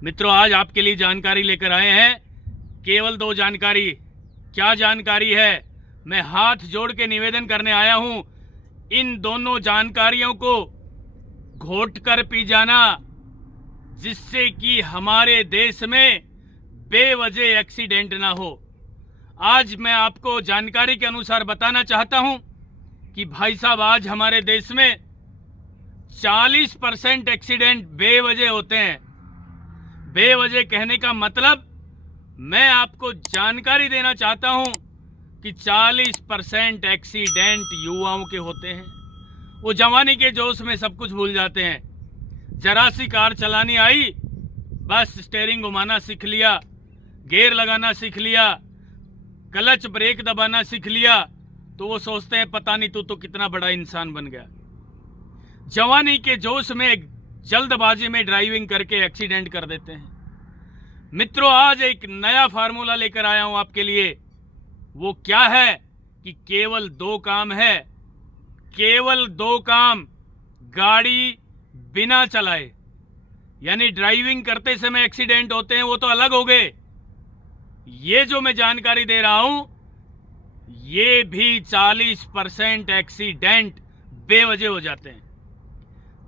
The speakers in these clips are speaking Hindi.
मित्रों, आज आपके लिए जानकारी लेकर आए हैं। केवल 2 जानकारी। क्या जानकारी है? मैं हाथ जोड़ के निवेदन करने आया हूं, इन दोनों जानकारियों को घोट कर पी जाना, जिससे कि हमारे देश में बेवजह एक्सीडेंट ना हो। आज मैं आपको जानकारी के अनुसार बताना चाहता हूं कि भाई साहब, आज हमारे देश में 40% एक्सीडेंट बेवजह होते हैं। बेवजह कहने का मतलब मैं आपको जानकारी देना चाहता हूं कि 40% एक्सीडेंट युवाओं के होते हैं। वो जवानी के जोश में सब कुछ भूल जाते हैं। जरा सी कार चलानी आई, बस स्टीयरिंग घुमाना सीख लिया, गियर लगाना सीख लिया, क्लच ब्रेक दबाना सीख लिया, तो वो सोचते हैं पता नहीं तू तो कितना बड़ा इंसान बन गया। जवानी के जोश में जल्दबाजी में ड्राइविंग करके एक्सीडेंट कर देते हैं। मित्रों, आज एक नया फार्मूला लेकर आया हूं आपके लिए। वो क्या है कि केवल 2 काम है। केवल 2 काम गाड़ी बिना चलाए, यानी ड्राइविंग करते समय एक्सीडेंट होते हैं, वो तो अलग हो गए। ये जो मैं जानकारी दे रहा हूं, ये भी 40% एक्सीडेंट बेवजह हो जाते हैं।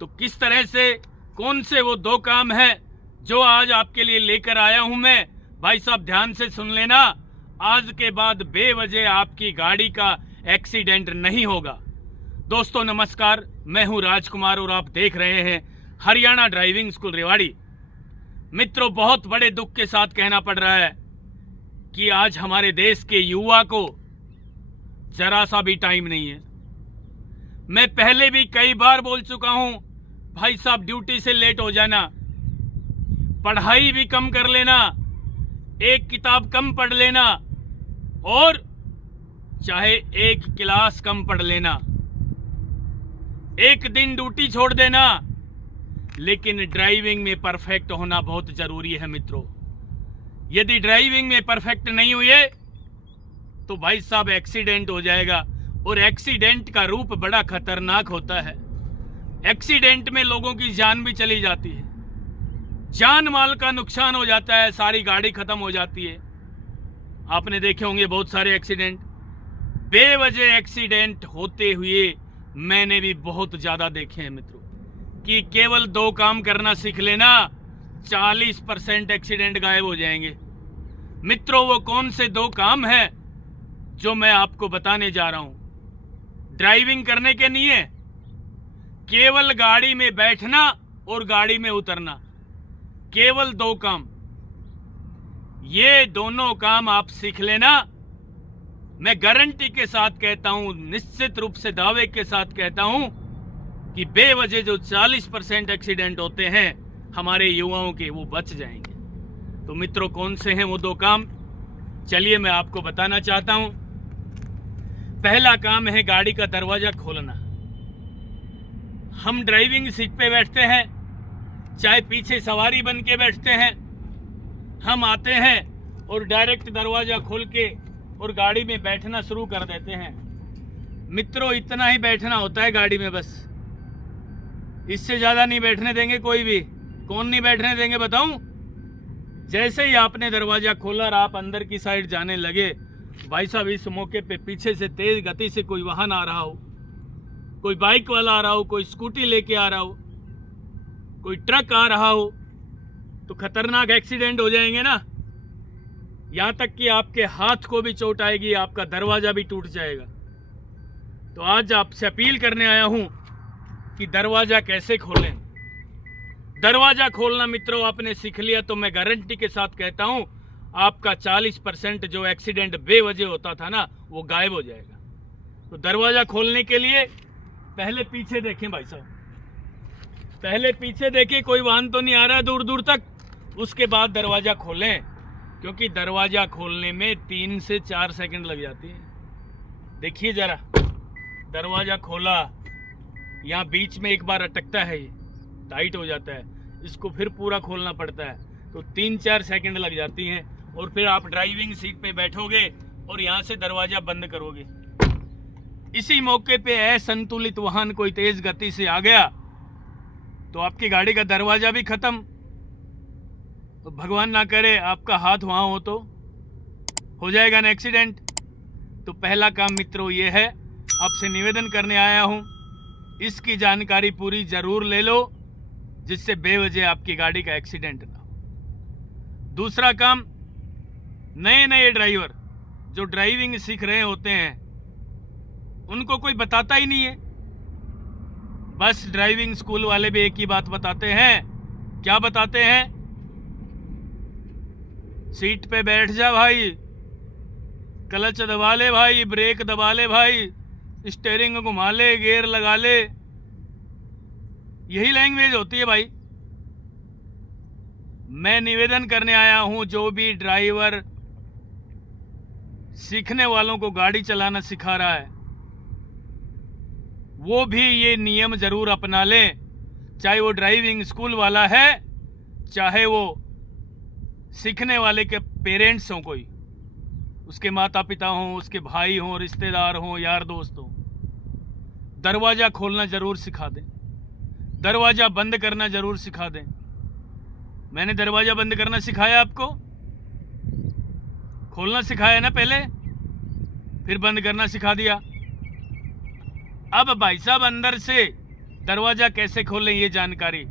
तो किस तरह से, कौन से वो 2 काम हैं जो आज आपके लिए लेकर आया हूं मैं। भाई साहब, ध्यान से सुन लेना। आज के बाद बेवजह आपकी गाड़ी का एक्सीडेंट नहीं होगा। दोस्तों नमस्कार, मैं हूं राजकुमार और आप देख रहे हैं हरियाणा ड्राइविंग स्कूल रेवाड़ी। मित्रों, बहुत बड़े दुख के साथ कहना पड़ रहा है कि आज हमारे देश के युवा को जरा सा भी टाइम नहीं है। मैं पहले भी कई बार बोल चुका हूं, भाई साहब ड्यूटी से लेट हो जाना, पढ़ाई भी कम कर लेना, एक किताब कम पढ़ लेना और चाहे एक क्लास कम पढ़ लेना, एक दिन ड्यूटी छोड़ देना, लेकिन ड्राइविंग में परफेक्ट होना बहुत जरूरी है। मित्रों, यदि ड्राइविंग में परफेक्ट नहीं हुए तो भाई साहब एक्सीडेंट हो जाएगा। और एक्सीडेंट का रूप बड़ा खतरनाक होता है। एक्सीडेंट में लोगों की जान भी चली जाती है, जान माल का नुकसान हो जाता है, सारी गाड़ी खत्म हो जाती है। आपने देखे होंगे बहुत सारे एक्सीडेंट। बेवजह एक्सीडेंट होते हुए मैंने भी बहुत ज्यादा देखे हैं मित्रों। कि केवल 2 काम करना सीख लेना, 40% एक्सीडेंट गायब हो जाएंगे। मित्रों, वो कौन से 2 काम हैं जो मैं आपको बताने जा रहा हूं। ड्राइविंग करने के नहीं है, केवल गाड़ी में बैठना और गाड़ी में उतरना। केवल 2 काम, ये दोनों काम आप सीख लेना। मैं गारंटी के साथ कहता हूं, निश्चित रूप से दावे के साथ कहता हूं कि बेवजह जो 40% एक्सीडेंट होते हैं हमारे युवाओं के, वो बच जाएंगे। तो मित्रों, कौन से हैं वो 2 काम, चलिए मैं आपको बताना चाहता हूं। पहला काम है गाड़ी का दरवाजा खोलना। हम ड्राइविंग सीट पे बैठते हैं, चाहे पीछे सवारी बन के बैठते हैं, हम आते हैं और डायरेक्ट दरवाजा खोल के और गाड़ी में बैठना शुरू कर देते हैं। मित्रों, इतना ही बैठना होता है गाड़ी में, बस इससे ज्यादा नहीं बैठने देंगे कोई भी। कौन नहीं बैठने देंगे बताऊं? जैसे ही आपने दरवाजा खोला और आप अंदर की साइड जाने लगे, भाई साहब इस मौके पे पीछे से तेज गति से कोई वाहन आ रहा हो, कोई बाइक वाला आ रहा हो, कोई स्कूटी लेके आ रहा हो, कोई ट्रक आ रहा हो, तो खतरनाक एक्सीडेंट हो जाएंगे ना। यहां तक कि आपके हाथ को भी चोट आएगी, आपका दरवाजा भी टूट जाएगा। तो आज आपसे अपील करने आया हूं कि दरवाजा कैसे खोलें। दरवाजा खोलना मित्रों आपने सीख लिया तो मैं गारंटी के साथ कहता हूं, आपका 40% जो एक्सीडेंट बेवजह होता था ना, वो गायब हो जाएगा। तो दरवाजा खोलने के लिए पहले पीछे देखें भाई साहब, पहले पीछे देखें कोई वाहन तो नहीं आ रहा है दूर दूर तक, उसके बाद दरवाजा खोलें। क्योंकि दरवाजा खोलने में 3 से 4 सेकंड लग जाती है। देखिए जरा, दरवाजा खोला, यहाँ बीच में एक बार अटकता है, ये टाइट हो जाता है, इसको फिर पूरा खोलना पड़ता है, तो 3-4 सेकंड लग जाती हैं। और फिर आप ड्राइविंग सीट पे बैठोगे और यहाँ से दरवाजा बंद करोगे। इसी मौके पे असंतुलित वाहन कोई तेज गति से आ गया तो आपकी गाड़ी का दरवाजा भी खत्म, तो भगवान ना करे आपका हाथ वहाँ हो जाएगा ना एक्सीडेंट। तो पहला काम मित्रों ये है, आपसे निवेदन करने आया हूँ, इसकी जानकारी पूरी ज़रूर ले लो जिससे बेवजह आपकी गाड़ी का एक्सीडेंट ना हो। दूसरा काम, नए नए ड्राइवर जो ड्राइविंग सीख रहे होते हैं उनको कोई बताता ही नहीं है। बस ड्राइविंग स्कूल वाले भी एक ही बात बताते हैं। क्या बताते हैं? सीट पे बैठ जा भाई, क्लच दबा ले भाई, ब्रेक दबा ले भाई, स्टीयरिंग घुमा ले, गियर लगा ले। यही लैंग्वेज होती है भाई। मैं निवेदन करने आया हूं, जो भी ड्राइवर सीखने वालों को गाड़ी चलाना सिखा रहा है वो भी ये नियम जरूर अपना लें। चाहे वो ड्राइविंग स्कूल वाला है, चाहे वो सीखने वाले के पेरेंट्स हों, कोई उसके माता पिता हों, उसके भाई हों, रिश्तेदार हों, यार दोस्त हों, दरवाज़ा खोलना ज़रूर सिखा दें, दरवाज़ा बंद करना ज़रूर सिखा दें। मैंने दरवाज़ा बंद करना सिखाया आपको, खोलना सिखाया ना पहले, फिर बंद करना सिखा दिया। अब भाई साहब अंदर से दरवाज़ा कैसे खोलें ये जानकारी।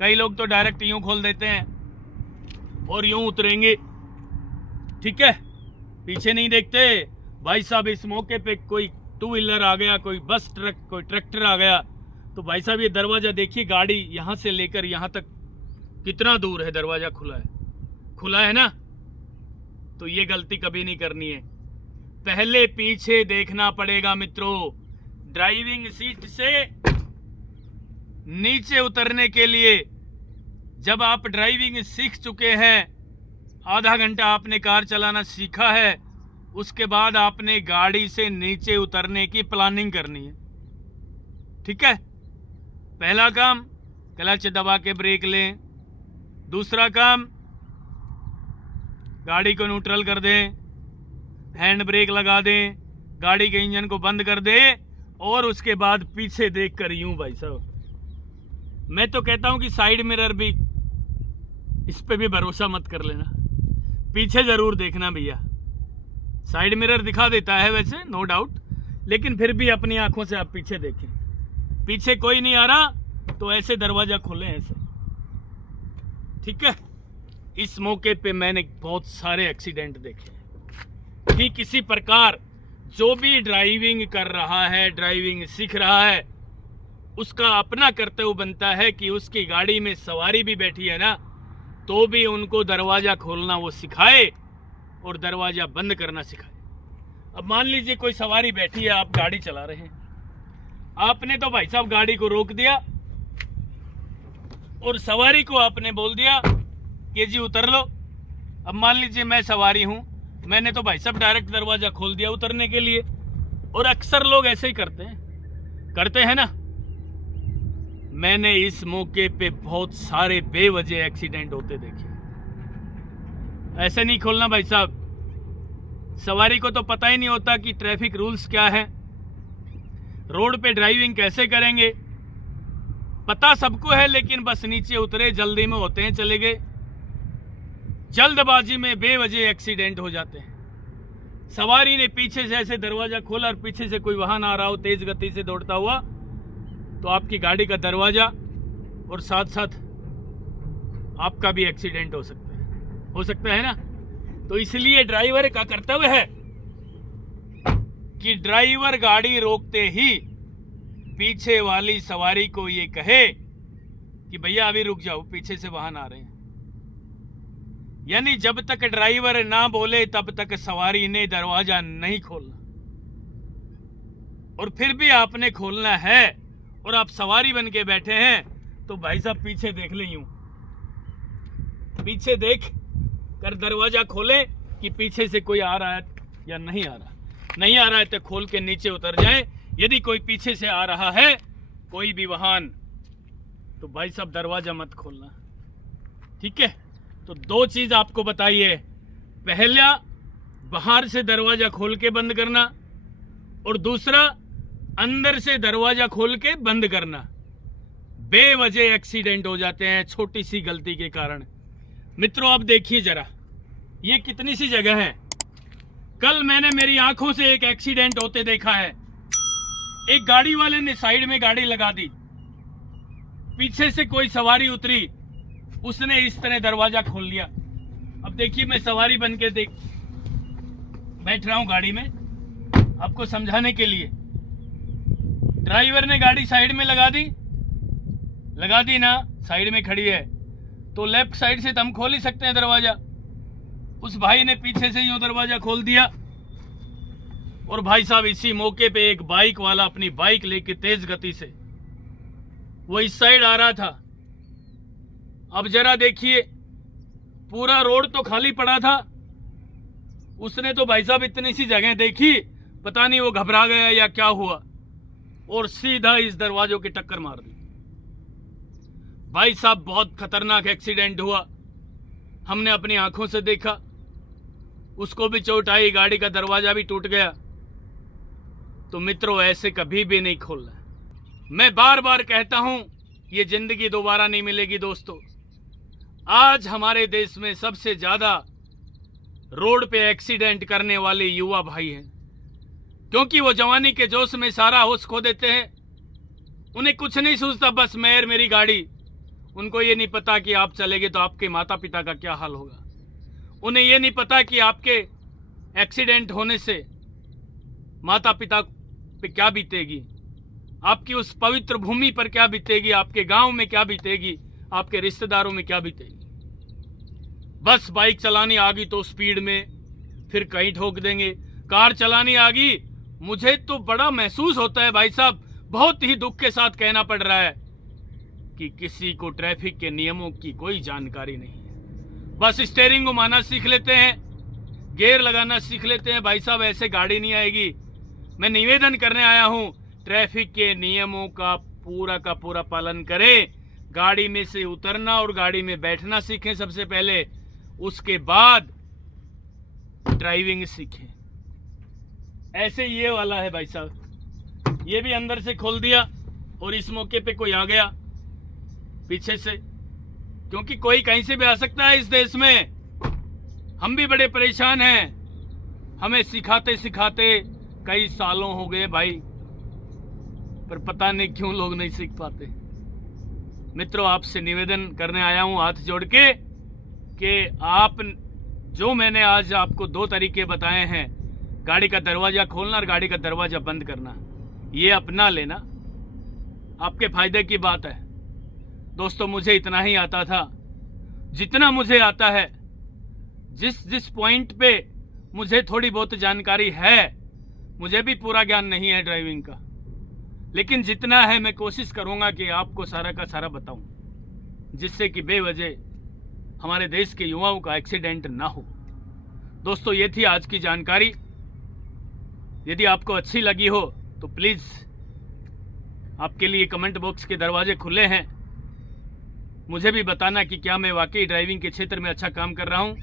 कई लोग तो डायरेक्ट यूँ खोल देते हैं और यूँ उतरेंगे, ठीक है, पीछे नहीं देखते। भाई साहब इस मौके पे कोई टू व्हीलर आ गया, कोई बस ट्रक, कोई ट्रैक्टर आ गया, तो भाई साहब ये दरवाज़ा देखिए, गाड़ी यहाँ से लेकर यहाँ तक कितना दूर है, दरवाज़ा खुला है ना। तो ये गलती कभी नहीं करनी है, पहले पीछे देखना पड़ेगा मित्रों। ड्राइविंग सीट से नीचे उतरने के लिए जब आप ड्राइविंग सीख चुके हैं, आधा घंटा आपने कार चलाना सीखा है, उसके बाद आपने गाड़ी से नीचे उतरने की प्लानिंग करनी है, ठीक है। पहला काम, क्लच दबा के ब्रेक लें। दूसरा काम, गाड़ी को न्यूट्रल कर दें, हैंड ब्रेक लगा दें, गाड़ी के इंजन को बंद कर दें और उसके बाद पीछे देखकर यूं। भाई साहब मैं तो कहता हूं कि साइड मिरर भी, इस पे भी भरोसा मत कर लेना, पीछे जरूर देखना भैया। साइड मिरर दिखा देता है वैसे, नो डाउट, लेकिन फिर भी अपनी आंखों से आप पीछे देखें। पीछे कोई नहीं आ रहा तो ऐसे दरवाजा खोलें, ऐसे, ठीक है। इस मौके पे मैंने बहुत सारे एक्सीडेंट देखे। ठीक इसी प्रकार जो भी ड्राइविंग कर रहा है, ड्राइविंग सीख रहा है, उसका अपना कर्तव्य बनता है कि उसकी गाड़ी में सवारी भी बैठी है ना, तो भी उनको दरवाज़ा खोलना वो सिखाए और दरवाज़ा बंद करना सिखाए। अब मान लीजिए कोई सवारी बैठी है, आप गाड़ी चला रहे हैं, आपने तो भाई साहब गाड़ी को रोक दिया और सवारी को आपने बोल दिया कि जी उतर लो। अब मान लीजिए मैं सवारी हूं, मैंने तो भाई साहब डायरेक्ट दरवाज़ा खोल दिया उतरने के लिए, और अक्सर लोग ऐसे ही करते हैं ना। मैंने इस मौके पे बहुत सारे बेवजह एक्सीडेंट होते देखे। ऐसे नहीं खोलना भाई साहब। सवारी को तो पता ही नहीं होता कि ट्रैफिक रूल्स क्या है, रोड पे ड्राइविंग कैसे करेंगे, पता सबको है, लेकिन बस नीचे उतरे, जल्दी में होते हैं, चले गए। जल्दबाजी में बेवजह एक्सीडेंट हो जाते हैं। सवारी ने पीछे से ऐसे दरवाज़ा खोला और पीछे से कोई वाहन आ रहा हो तेज़ गति से दौड़ता हुआ, तो आपकी गाड़ी का दरवाज़ा और साथ साथ आपका भी एक्सीडेंट हो सकता है ना। तो इसलिए ड्राइवर का कर्तव्य है कि ड्राइवर गाड़ी रोकते ही पीछे वाली सवारी को ये कहे कि भैया अभी रुक जाओ, पीछे से वाहन आ रहे हैं। यानी जब तक ड्राइवर ना बोले तब तक सवारी ने दरवाजा नहीं खोलना, और फिर भी आपने खोलना है और आप सवारी बन के बैठे हैं, तो भाई साहब पीछे देख लें, यूं पीछे देख कर दरवाजा खोलें कि पीछे से कोई आ रहा है या नहीं आ रहा। नहीं आ रहा है तो खोल के नीचे उतर जाएं। यदि कोई पीछे से आ रहा है, कोई भी वाहन, तो भाई साहब दरवाजा मत खोलना, ठीक है। तो दो चीज आपको बताइए, पहला बाहर से दरवाजा खोल के बंद करना, और दूसरा अंदर से दरवाजा खोल के बंद करना। बेवजह एक्सीडेंट हो जाते हैं छोटी सी गलती के कारण। मित्रों अब देखिए जरा, ये कितनी सी जगह है। कल मैंने मेरी आंखों से एक एक्सीडेंट होते देखा है। एक गाड़ी वाले ने साइड में गाड़ी लगा दी, पीछे से कोई सवारी उतरी, उसने इस तरह दरवाजा खोल लिया। अब देखिए मैं सवारी बन के बैठ रहा हूं गाड़ी में आपको समझाने के लिए। ड्राइवर ने गाड़ी साइड में लगा दी ना, साइड में खड़ी है तो लेफ्ट साइड से तो हम खोल ही सकते हैं दरवाजा। उस भाई ने पीछे से यूं दरवाजा खोल दिया और भाई साहब इसी मौके पे एक बाइक वाला अपनी बाइक लेके तेज गति से वो इस साइड आ रहा था। अब जरा देखिए, पूरा रोड तो खाली पड़ा था, उसने तो भाई साहब इतनी सी जगह देखी, पता नहीं वो घबरा गया या क्या हुआ, और सीधा इस दरवाजों की टक्कर मार दी। भाई साहब बहुत खतरनाक एक्सीडेंट हुआ, हमने अपनी आंखों से देखा। उसको भी चोट आई, गाड़ी का दरवाजा भी टूट गया। तो मित्रों ऐसे कभी भी नहीं खोलना। मैं बार बार कहता हूं, ये जिंदगी दोबारा नहीं मिलेगी दोस्तों। आज हमारे देश में सबसे ज्यादा रोड पे एक्सीडेंट करने वाले युवा भाई हैं, क्योंकि वो जवानी के जोश में सारा होश खो देते हैं। उन्हें कुछ नहीं सूझता, बस मैं मेरी गाड़ी। उनको ये नहीं पता कि आप चलेंगे तो आपके माता पिता का क्या हाल होगा। उन्हें ये नहीं पता कि आपके एक्सीडेंट होने से माता पिता पे क्या बीतेगी, आपकी उस पवित्र भूमि पर क्या बीतेगी, आपके गांव में क्या बीतेगी, आपके रिश्तेदारों में क्या बीतेगी। बस बाइक चलानी आ गई तो स्पीड में, फिर कहीं ठोक देंगे। कार चलानी आ गई, मुझे तो बड़ा महसूस होता है भाई साहब, बहुत ही दुख के साथ कहना पड़ रहा है कि किसी को ट्रैफिक के नियमों की कोई जानकारी नहीं है। बस स्टीयरिंग घुमाना सीख लेते हैं, गियर लगाना सीख लेते हैं। भाई साहब ऐसे गाड़ी नहीं आएगी। मैं निवेदन करने आया हूं, ट्रैफिक के नियमों का पूरा पालन करें। गाड़ी में से उतरना और गाड़ी में बैठना सीखें सबसे पहले, उसके बाद ड्राइविंग सीखें। ऐसे ये वाला है भाई साहब, ये भी अंदर से खोल दिया और इस मौके पे कोई आ गया पीछे से, क्योंकि कोई कहीं से भी आ सकता है इस देश में। हम भी बड़े परेशान हैं, हमें सिखाते सिखाते कई सालों हो गए भाई, पर पता नहीं क्यों लोग नहीं सीख पाते। मित्रों आपसे निवेदन करने आया हूं हाथ जोड़ के कि आप जो मैंने आज आपको 2 तरीके बताए हैं, गाड़ी का दरवाजा खोलना और गाड़ी का दरवाजा बंद करना, ये अपना लेना, आपके फायदे की बात है। दोस्तों मुझे इतना ही आता था जितना मुझे आता है। जिस पॉइंट पे मुझे थोड़ी बहुत जानकारी है, मुझे भी पूरा ज्ञान नहीं है ड्राइविंग का, लेकिन जितना है मैं कोशिश करूंगा कि आपको सारा का सारा बताऊं, जिससे कि बेवजह हमारे देश के युवाओं का एक्सीडेंट ना हो। दोस्तों ये थी आज की जानकारी। यदि आपको अच्छी लगी हो तो प्लीज, आपके लिए कमेंट बॉक्स के दरवाजे खुले हैं। मुझे भी बताना कि क्या मैं वाकई ड्राइविंग के क्षेत्र में अच्छा काम कर रहा हूं,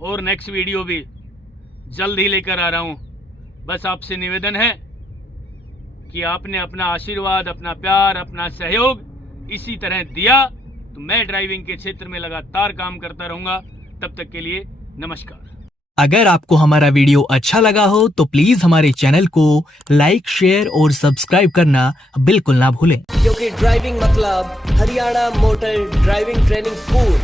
और नेक्स्ट वीडियो भी जल्द ही लेकर आ रहा हूं। बस आपसे निवेदन है कि आपने अपना आशीर्वाद, अपना प्यार, अपना सहयोग इसी तरह दिया तो मैं ड्राइविंग के क्षेत्र में लगातार काम करता रहूंगा। तब तक के लिए नमस्कार। अगर आपको हमारा वीडियो अच्छा लगा हो तो प्लीज हमारे चैनल को लाइक, शेयर और सब्सक्राइब करना बिल्कुल ना भूलें, क्योंकि ड्राइविंग मतलब Haryana motor driving training school.